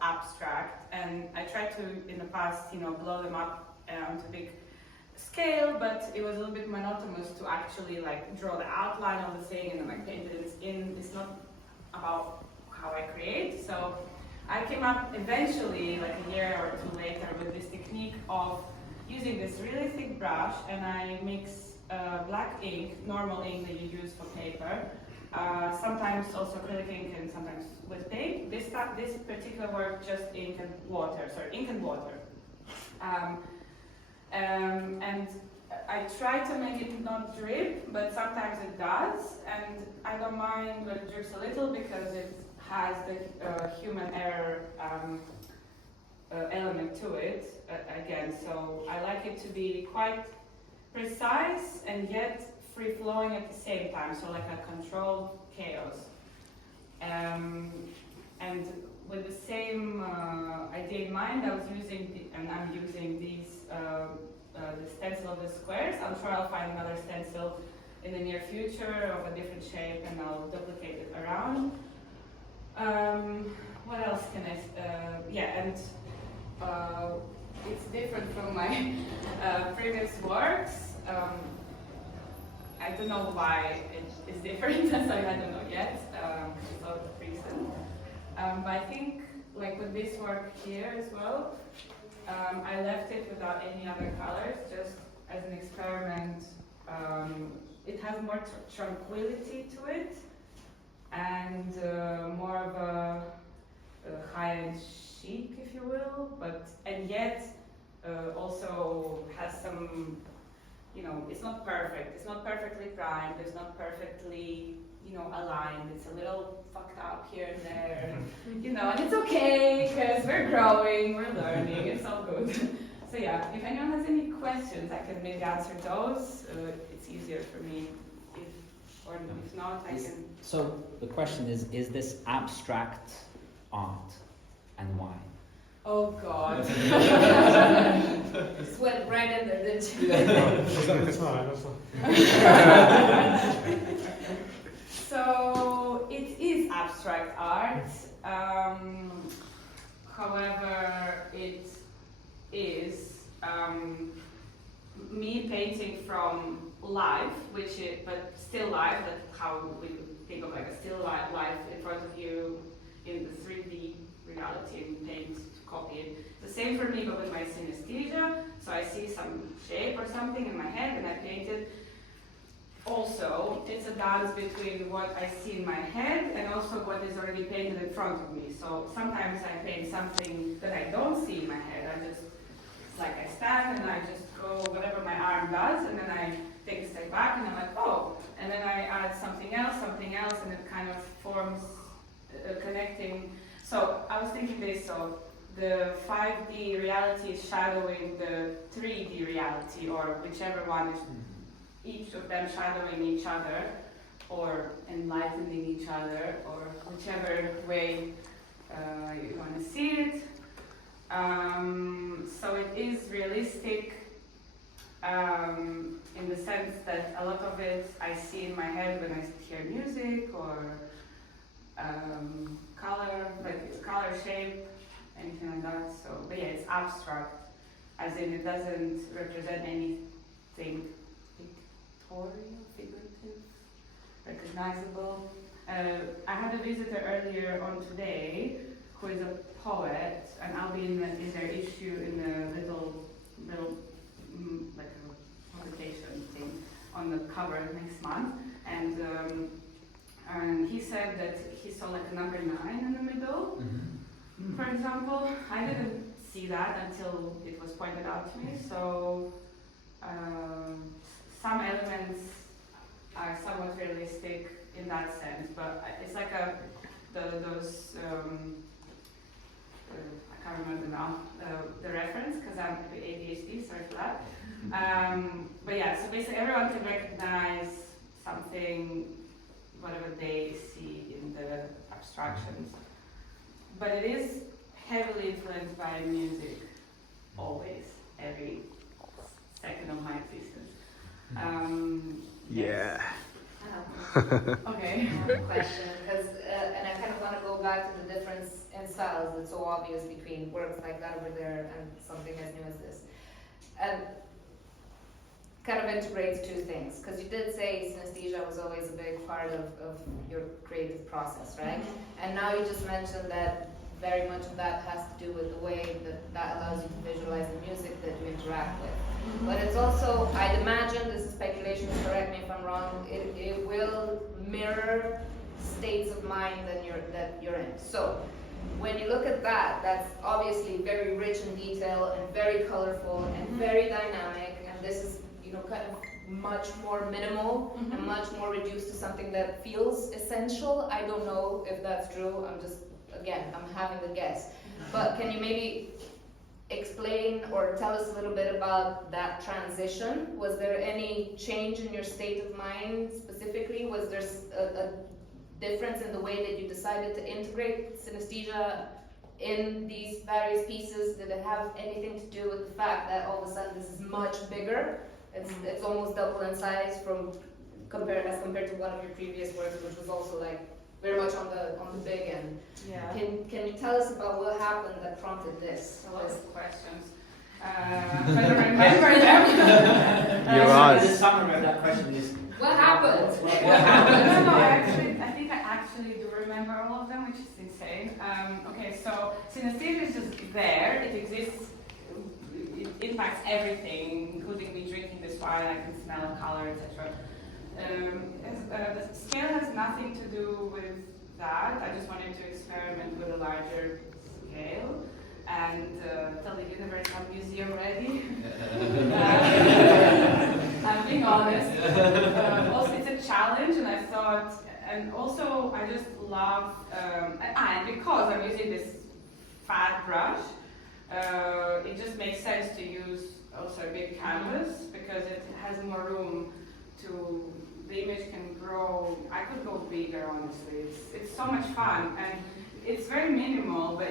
abstract, and I tried to, in the past, blow them up onto big scale, but it was a little bit monotonous to actually like draw the outline of the thing and then like paint it in. It's not about how I create. So I came up eventually, like a year or two later, with this technique of using this really thick brush, and I mix black ink, normal ink that you use for paper, sometimes also acrylic ink and sometimes with paint. This particular work, just ink and water. And I try to make it not drip, but sometimes it does, and I don't mind when it drips a little because it has the human error element to it again. So I like it to be quite precise and yet free-flowing at the same time, so like a controlled chaos. And with the same idea in mind, I'm using these the stencil of the squares. I'm sure I'll find another stencil in the near future of a different shape, and I'll duplicate it around. What else can I? It's different from my previous works. I don't know why it is different, so I don't know yet. It's not recent. But I think, like with this work here as well, I left it without any other colors, just as an experiment. It has more tranquility to it, and more of a high-end chic, if you will, and yet also has some, it's not perfect. It's not perfectly primed. It's not perfectly, aligned. It's a little fucked up here and there, and it's okay because we're growing, we're learning. It's all good. So yeah, if anyone has any questions, I can maybe answer those. It's easier for me. If not, I can. So the question is this abstract art, and why? Oh God. Sweat right in there, didn't you? So it is abstract art. However, it is me painting from life, but still life, like how we would think of like a still life in front of you in the 3D reality and paint to copy it. The same for me, but with my synesthesia. So I see some shape or something in my head and I paint it. Also, it's a dance between what I see in my head and also what is already painted in front of me. So sometimes I paint something that I don't see in my head. I stand and I just go whatever my arm does, and then I take a step back and I'm like, oh, and then I add something else, and it kind of forms connecting. So I was thinking this, so the 5D reality is shadowing the 3D reality, or whichever one is, each of them shadowing each other, or enlightening each other, or whichever way you want to see it. So it is realistic in the sense that a lot of it I see in my head when I hear music, or color, shape, anything like that. So, but yeah, it's abstract, as in it doesn't represent anything pictorial, figurative, recognizable. I had a visitor earlier on today who is a poet, and I'll be in their issue in the little like a publication thing on the cover next month, and he said that he saw like a number 9 in the middle, for example. I didn't see that until it was pointed out to me. So some elements are somewhat realistic in that sense, but it's like those. I can't remember now the reference because I'm ADHD, sorry for that. But yeah, so basically everyone can recognize something, whatever they see in the abstractions. But it is heavily influenced by music, always, every second of my existence. Yeah. Okay. Okay. Question, because and I kind of want to go back to the difference in styles that's so obvious between works like that over there and something as new as this. And kind of integrates two things, because you did say synesthesia was always a big part of your creative process, right? And now you just mentioned that very much of that has to do with the way that allows you to visualize the music that you interact with. But it's also, I'd imagine, this is speculation, correct me if I'm wrong, it will mirror states of mind that you're in. So when you look at that, that's obviously very rich in detail and very colorful and very dynamic, and this is, you know, kind of much more minimal and much more reduced to something that feels essential. I don't know if that's true. I'm having a guess. But can you maybe explain or tell us a little bit about that transition? Was there any change in your state of mind specifically? Was there a difference in the way that you decided to integrate synesthesia in these various pieces? Did it have anything to do with the fact that all of a sudden this is much bigger? It's almost double in size compared to one of your previous works, which was also like very much on the big end. Yeah. Can you tell us about what happened that prompted this? A lot of questions. I don't remember them. Your eyes. The summary of that question is What happened? what happened? No, I think I actually do remember all of them, which is insane. Okay, so synesthesia is just there. It exists. It impacts everything, including me drinking this wine. I can smell color, etc. The scale has nothing to do with that. I just wanted to experiment with a larger scale and tell the universe I'm museum ready. I'm being honest. Also, it's a challenge, and I thought, and also I just love, and because I'm using this fat brush, it just makes sense to use also a big canvas because it has more room to, the image can grow. I could go bigger, honestly. It's so much fun, and it's very minimal, but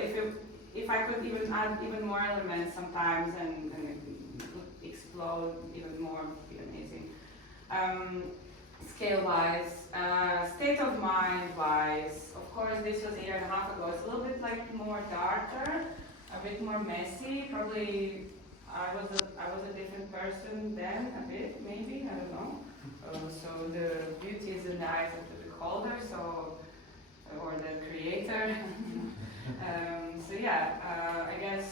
if I could even add even more elements sometimes and it would explode even more, it would be amazing. Scale-wise, state of mind-wise, of course this was a year and a half ago. It's a little bit like more darker, a bit more messy. Probably I was a different person then, a bit, maybe, I don't know. So the beauty is in the eyes of the beholder, or the creator. So yeah, I guess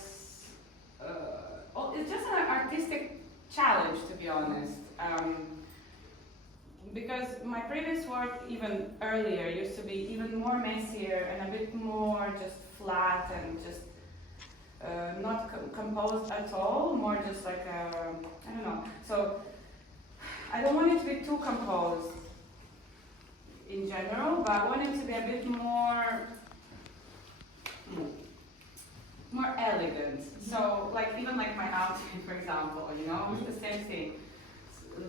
it's just an artistic challenge, to be honest. Because my previous work, even earlier, used to be even more messier and a bit more just flat and just not composed at all, more just like I don't know. So I don't want it to be too composed in general, but I want it to be a bit more elegant. So like even like my outfit, for example, you know, it's the same thing.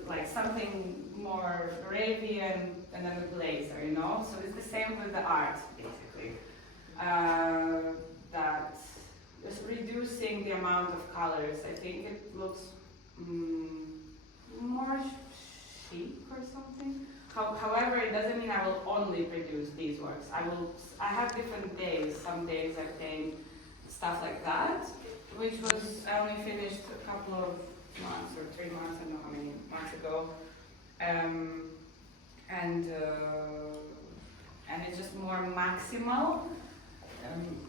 Like something more ravey and then a blazer, you know. So it's the same with the art, basically. That just reducing the amount of colors. I think it looks more chic or something. However, it doesn't mean I will only produce these works. I have different days. Some days I paint stuff like that, which was I only finished a couple of months or 3 months, I don't know how many months ago, and it's just more maximal,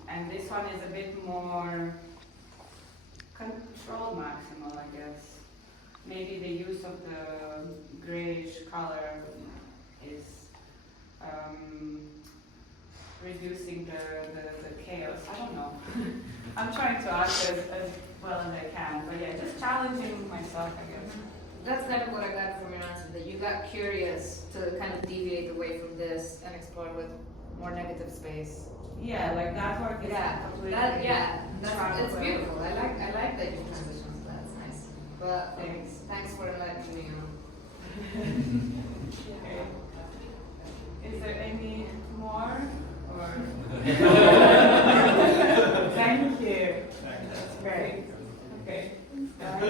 and this one is a bit more controlled maximal, I guess. Maybe the use of the grayish color is reducing the chaos. I don't know. I'm trying to act as well as I can, but yeah, just challenging myself, I guess. That's kind of what I got from your answer, that you got curious to kind of deviate away from this and explore with more negative space. Yeah, like that work is completely it's beautiful. I like that you transitioned to that. It's nice. But thanks for enlightening me on